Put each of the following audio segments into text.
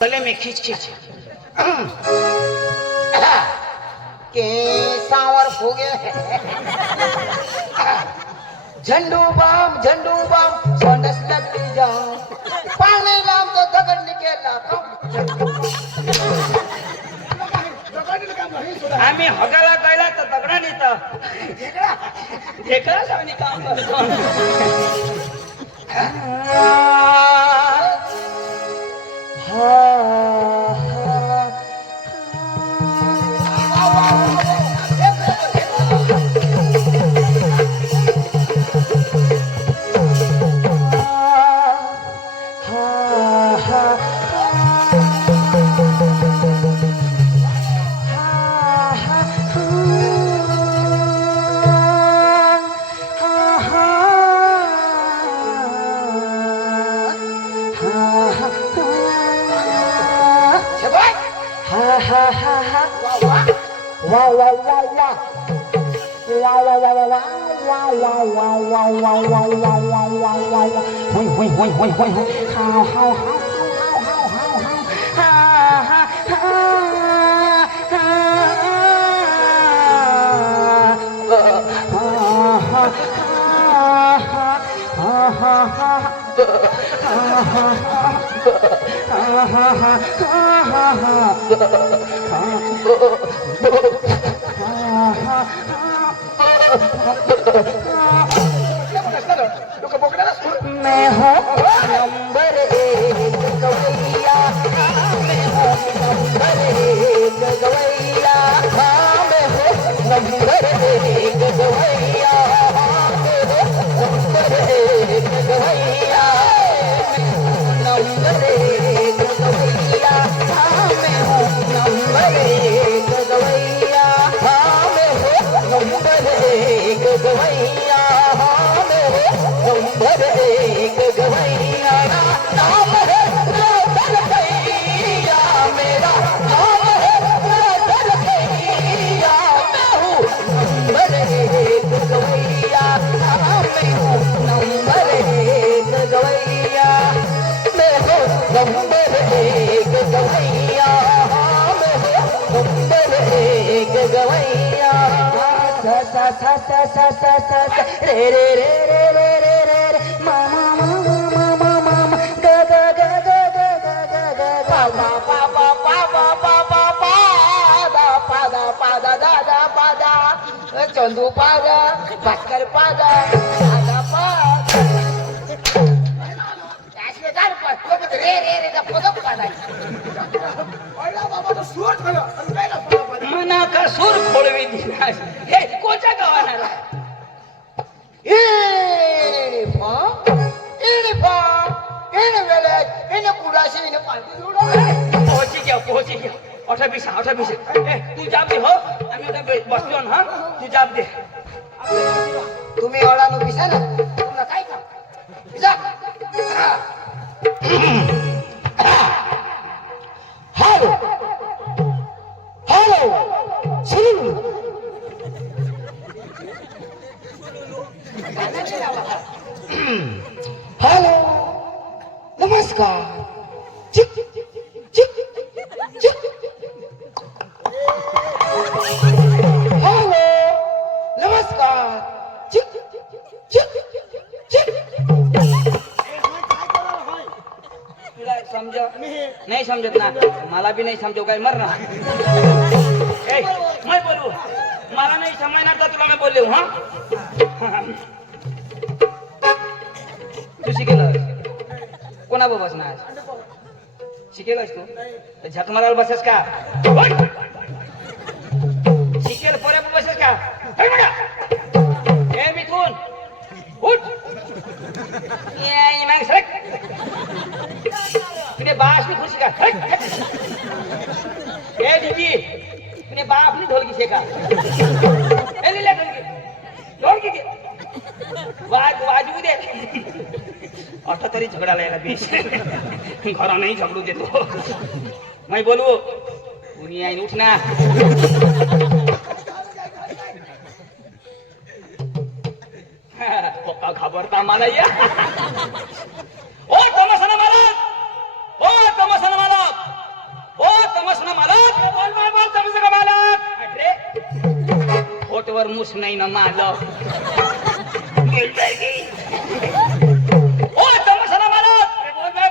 गले में खींच खींच केसावर फुगे झंडू बाम सोंडस लगली जाम पाणी लांब तो दगड निकेला आम्ही हगाला गळला तर दगडा नेता ढेकळा लावणी काम करतो मैं हूँ नंबर एक गवैया मैं हूँ नंबर एक गवैया मैं हूँ नंबर एक गवैया नंबर एक गवैया नंबर एक गवैया मैं हूँ नंबर एक गवैया मैं हूँ नंबर एक गवैया नंबर एक गवैया नाम है राधर भैया मेरा नाम है राधर भैया मैं हूँ नंबर एक गवैया मैं हूँ नंबर एक गवैया मैं हूँ नंबर एक गवैया मैं हूँ नंबर एक गवैया सा सा सा सा सा सा सा रे रे रे रे रे रे रे मामा मामा मामा मामा ग ग ग ग ग ग ग ग पा पा पा पा पा पा पा पा दा पा दा दा दा पा दा चंदू पा दा भास्कर पा दा दादा पा असले गाल पा तो रे रे रे दा पदक पा दा ओला बाबा तो सूर झाला आणि काय ना मना का सूर खोळवी दिला हे कोच्या गावाला पोहोची घ्या अठा बीस तू जाब दे हो आम्ही बसलो ना तू जाब दे तुम्ही एवढा नु पिसा ना तुला काय का पिसा हॅलो हॅलो सुरू हॅलो नमस्कार चिक चिक चिक हॅलो नमस्कार चिक चिक चिक तुला समजा नाही समजत ना मला बी नाही समजव काय मर ना मैं बोलू मला नाही समजणार तर तुला मी बोलले हा तू शिकेल कोणा बसणार शिकेलस तू झक मारायला बसेस का शिकेल पोऱ्या बसेस का हे मिथून उठ ये मग सरक तुझे बास में खुशी का ए दीदी तुझे बाप ने ढोलकी से का ए लीला ढोलकी दे वाजू दे अठा तरी झगडा लायला बेस घरा नाही झगडू देतो मैं बोलू उनी आई उठ ना पप्पा घाबरता मला या ओ तमसन मालक तरमुस नाही ना माझं ओ तमाशा ना मालक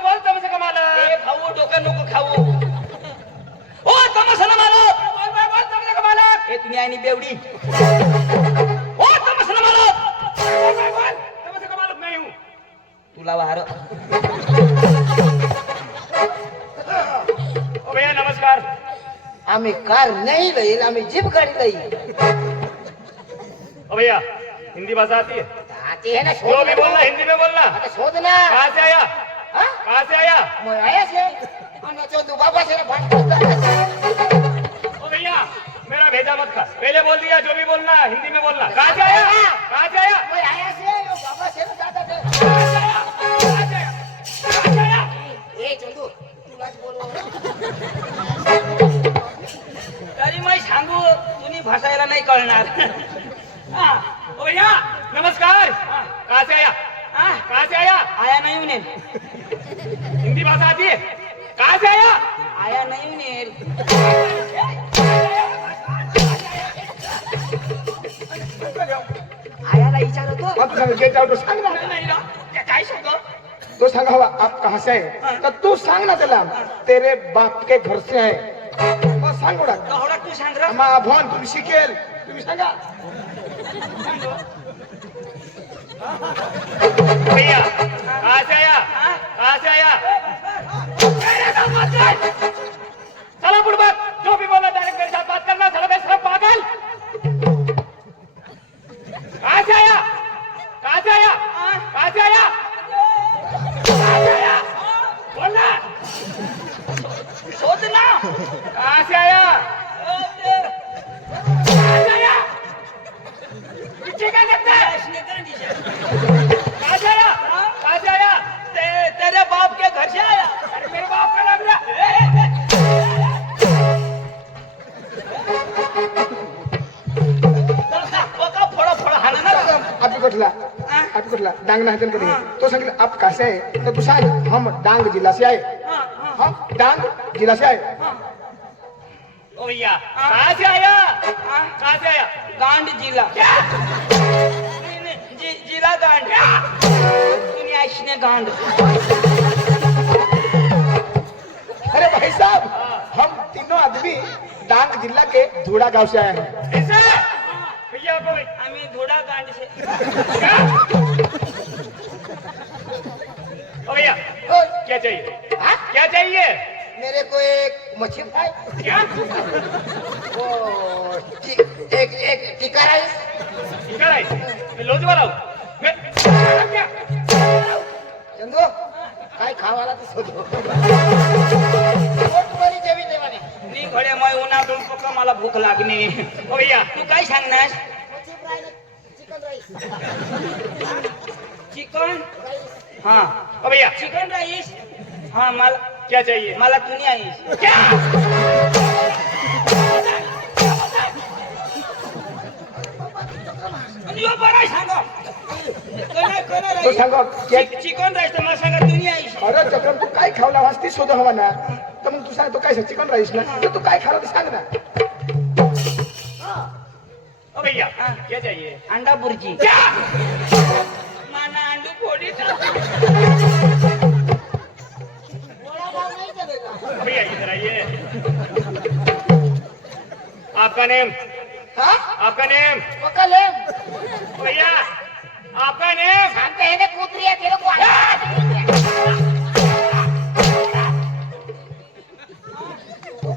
बोल तमाशा का मालक ए भाऊ डोकं नको खाऊ ओ तमाशा ना मालक बोल तमाशा का मालक ए तुम्ही आणि बेवडी ओ तमाशा ना मालक बोल तमाशा का मालक नाही हूं तुला वार ओ भैया नमस्कार आम्ही कार नहीं लईल आम्ही जीप गाड़ी लईल ओ भैया हिंदी भाषा आती है आती है ना जो भी बोलना हिंदी में बोलना आता शोधना कहाँ से आया हाँ? कहाँ से आया मैं आया से और तो दुबाबा से बात करता ओ भैया मेरा भेजा मत खा पहले बोल दिया जो भी बोलना हिंदी में बोलना कहाँ से आया कहाँ से आया मैं आया से यो बाबा से दादा से कहाँ से आया कहाँ से आया कहाँ से आया ए चंदू तू आज बोलो तरी मग सांगू तुम्ही भाषायला नाही कळणार हा, ओ भैया नमस्कार कहाँ से आया हा, कहाँ से आया आया नाही उनेल हिंदी भाषा आती है कहाँ से आया आया नाही उनेल आयाला विचारतो आप सांग गेट आउट सांग ना नाही ना ते काय सांगतो तो सांगा हवा आप कहाँ से है तो तू सांग ना त्याला तेरे बाप के घर से है मग सांग उडा एवढा तू सांग रे मा भवन तुम्ही शिकेल तुम्ही सांगा भैया कहाँ से आया कहाँ से आया चलो बुढ़बक जो भी बोला डायरेक्ट मेरे साथ बात करना चलो भाई सब पागल कहाँ से आया कहाँ से आया कहाँ से आया कहाँ से आया बोलना शोध ना कहाँ से आया कहाँ से आया पीछे क्या करता है कहाँ से आया कहाँ से आया तेरे बाप के घर से आया अरे मेरे बाप का नाम लिया फोड़ा फोड़ा हाना ना आप कुठला डांग ना कधी तो सांगितलं आप कसे आहे तर तू सांग हम डांग जिल्हा से आए हम डांग जिल्हा से आए ओ भैया कहाँ से आया कहाँ से आया गांड जिला क्या जिला गांड तुम्ही ऐसने गांड अरे भाई साहब हम तीनों आदमी डांग जिला के धूड़ा गांव से आए हैं ऐसे भैया को भी आम्ही धोडा गांड से क्या ओ भैया क्या चाहिए हाँ? क्या चाहिए मेरे को एक मच्छी फ्राई क्या वो एक एक टिक्का राइस ठीक है मैं लोज वाला हूँ मैं क्या चंदू काय खावाला तर शोधो पोटभरी जेवी देवाने मी घडे मग उन्हातून पक्का मला भूक लागणे ओ भैया तू काय सांगणार मच्छी फ्राय चिकन राईस चिकन हा ओ भैया चिकन राईस हा मला क्या चाहिए मला तू नाही आईस क्या यो बरं सांगा तो सांगा चिकन राईस तर मला सांगा तू नाही आईस अरे चक्रम तू काय खावला वास ती शोध हवा ना तर मग तू सांग तो काय चिकन राईस ना तर तू काय खाला ते सांग ना ओ भैया क्या चाहिए अंडा बुर्जी क्या माना अंडू फोडी ओ भैया इधर आइए आपका नेम हाँ आपका नेम पकल है भैया आपका नेम सांगते हैं ना कूतरी है तेरे को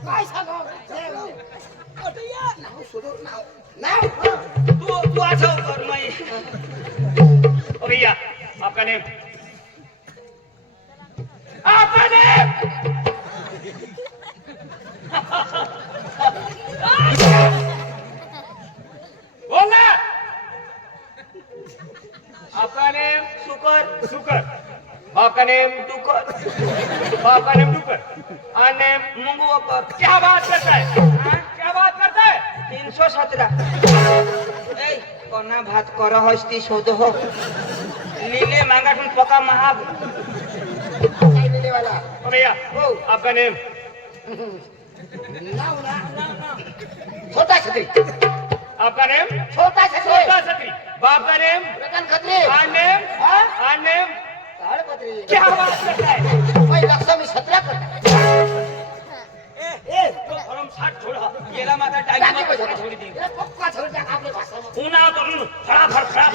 काय सांगो नाव शोधो नाव तू आठव कर मग ओ भैया आपका नेम आपका नेम बोलना आपका नेम सुकर सुकर आपका नेम डुकर आपका नेम डुकर और नेम मुंगू वकर क्या बात करता है हाँ? क्या बात करता है 317 ए कोणा भात कर हस्ती शोध हो लीले मागाठून पका महाग काय दिले वाला ओ भैया हो आपका नेम नाव ना छोटा छत्री आपका नेम? छोटा छत्री छोटा छत्री। बाप का नेम? रतन खत्री आन नेम? हाँ? आन नेम? ताड़पत्री क्या बात करता है? मैं लक्ष्मी सत्रा करता ए तो गरम साठ छोड़ा गेला माता टांगी में छोड़ छोड़ी दी पक्का छोड़ दे आपली भाषा पुन्हा करून फटाफट भाषा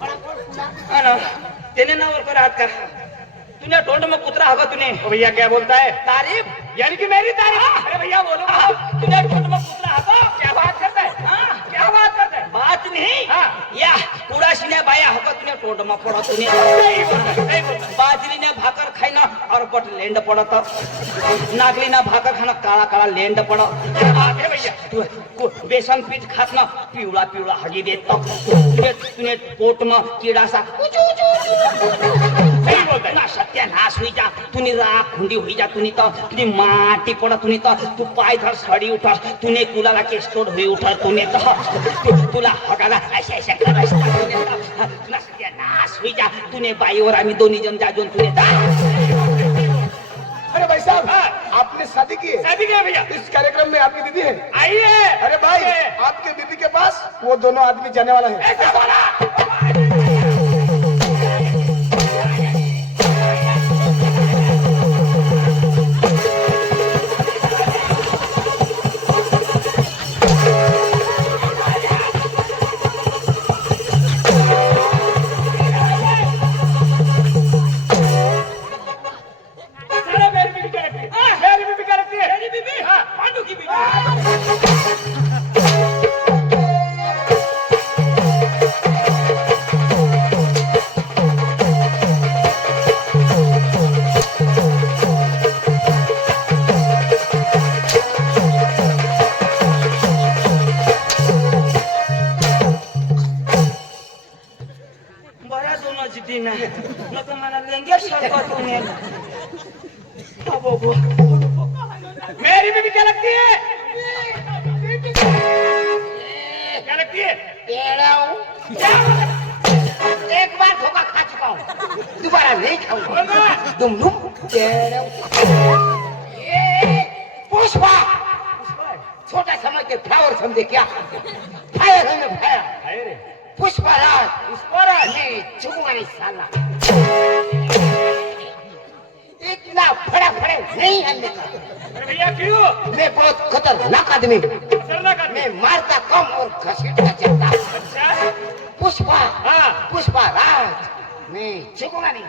फटाफट पुन्हा हा ना तेने ना वर कर हात कर तूने तोंड में कुतरा हवा तूने ओ भैया क्या बोलता है? तारीफ यानी कि मेरी तारीफ? अरे भैया बोलो। तूने तोंड में कुतरा हवा क्या बात करता है? हाँ क्या बात करता है? बात नहीं हाँ। या कुडा शिने बाया हवा तूने तोंड में पड़ा तूने नहीं बोलता, नहीं बोलता। बाजरी ने भाकर खाईना और पट लेंड पडत नागली ना भाकर खाना काळा काळा लेंड पडत क्या बात है भैया? बेसन पीठ खात ना पिवळा पिवळा हगी देत तुने तुने पोट में कीड़ा सा नहीं बोलता है। ना सत्यानाश हुई जा तुनी राख खुंडी हुई जा तुनी तो तुनी माटी पड़ा तुनी तो तू पाय धर सड़ी उठा तुने कुलाला के स्टोर हुई उठा तुने तो तुला हगाला ऐसे ऐसे कर तुला सत्यानाश हुई जा तुने बाईवर आम्ही दोन्ही जण जाजून तुने अरे भाई साहब हाँ। आपने शादी की है शादी क्या भैया? इस कार्यक्रम में आपकी बीबी है आइए। अरे भाई आपके बीबी के पास वो दोनों आदमी जाने वाला है ऐसा बोला। चलो मेरी बीबी क्या लगती है? मेरी बीबी क्या लगती है? मेरी बीबी हाँ। पांडू की बीबी बरा दोनोंची दिन आहे नको मला लेंगे सरकतून अबो मेरी बीबी क्या लगती है? क्या लगती है? पेड़ाऊ एक बार धोखा खा चुका हूँ दोबारा नहीं खाऊंगा बोलना। दुम दुम पेड़ाऊ पुष्पा छोटा समझ के फ्लावर समझे क्या फायर है ना फायर हाय रे। पुष्पराज पुष्पराज नहीं चुकूंगा नहीं साला इतना फड़ा फड़े नहीं हलने का अरे भैया क्यों? मैं बहुत खतरनाक आदमी हूँ। खतरनाक आदमी। मैं मारता कम और घसीटता ज्यादा अच्छा। पुष्पा हाँ। पुष्पा राज मैं चुकूंगा नहीं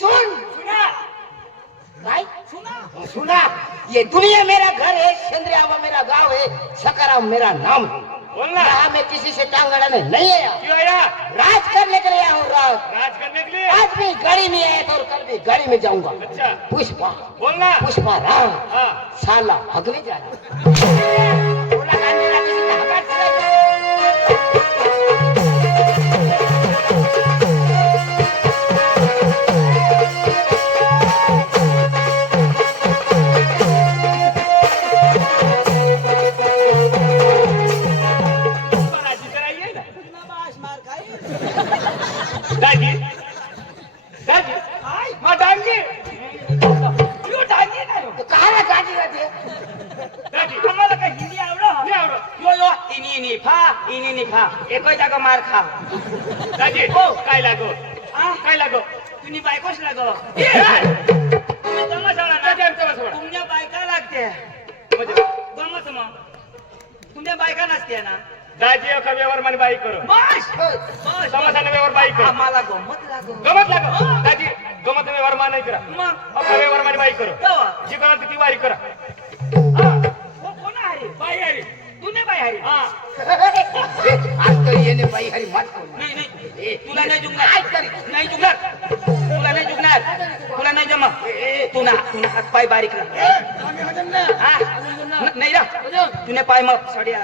सुन सुना? भाई सुना ये दुनिया मेरा घर है चंद्रियावा मेरा गांव है सकाराम मेरा नाम है बोलना। यहाँ मैं किसी से टांग अड़ाने नहीं आया क्यों आया? राज करने के लिए आया हूँ राज राज करने के लिए? आज भी गाड़ी में आया था और कल भी गाड़ी में जाऊंगा अच्छा। पुष्पा बोलना। पुष्पा राज हाँ। साला भगने जा रहा बोला गाने लगा किसी का हकार चला राजी कराइए ना। दादी दादी माँ डांगी क्यों टांगी नाही तो कहा ना गाड़ी रहती है दादी आम्हाला काय हिंदी आवडं नहीं आवडत. यो यो इनी फा एकच जागा मार खा दादी हो. काय लागो आ काय लागो तुम्ही बायकोच लाग म्हणजे तमाशाला दादी आमचा बसवा. तुमच्या बायका लागते म्हणजे गमत मग तुमच्या बायका नसते ना दादी एका व्यवहार मध्ये बाई करो बस बस समाधान व्यवहार बाई करो आम्हाला गमत लागो गमत लागो दादी गमत व्यवहार मा नाही करा मग आपला व्यवहार मध्ये बाई करो तेव्हा जी करा ती वारी करा कोण आहे बाई अरे तुने बाई आहे हा आज तो ये ने भाई हरी मत बोल नाही नाही तुला नाही जुगणार नाही जुगणार तुला नाही जुगणार तुला नाही जमा तुना हात पाय बारीक नाही रा तुने पाय मग सड्या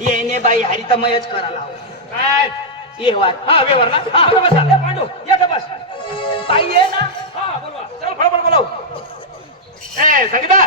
येणे बाई हरी तर मयच करायला काय ये वाट हा व्यवहार ना हा बसा, बसा. ए, पांडू ये तर बस बाई ये ना हा बोलवा चल फळफळ बोलाव ए संगीता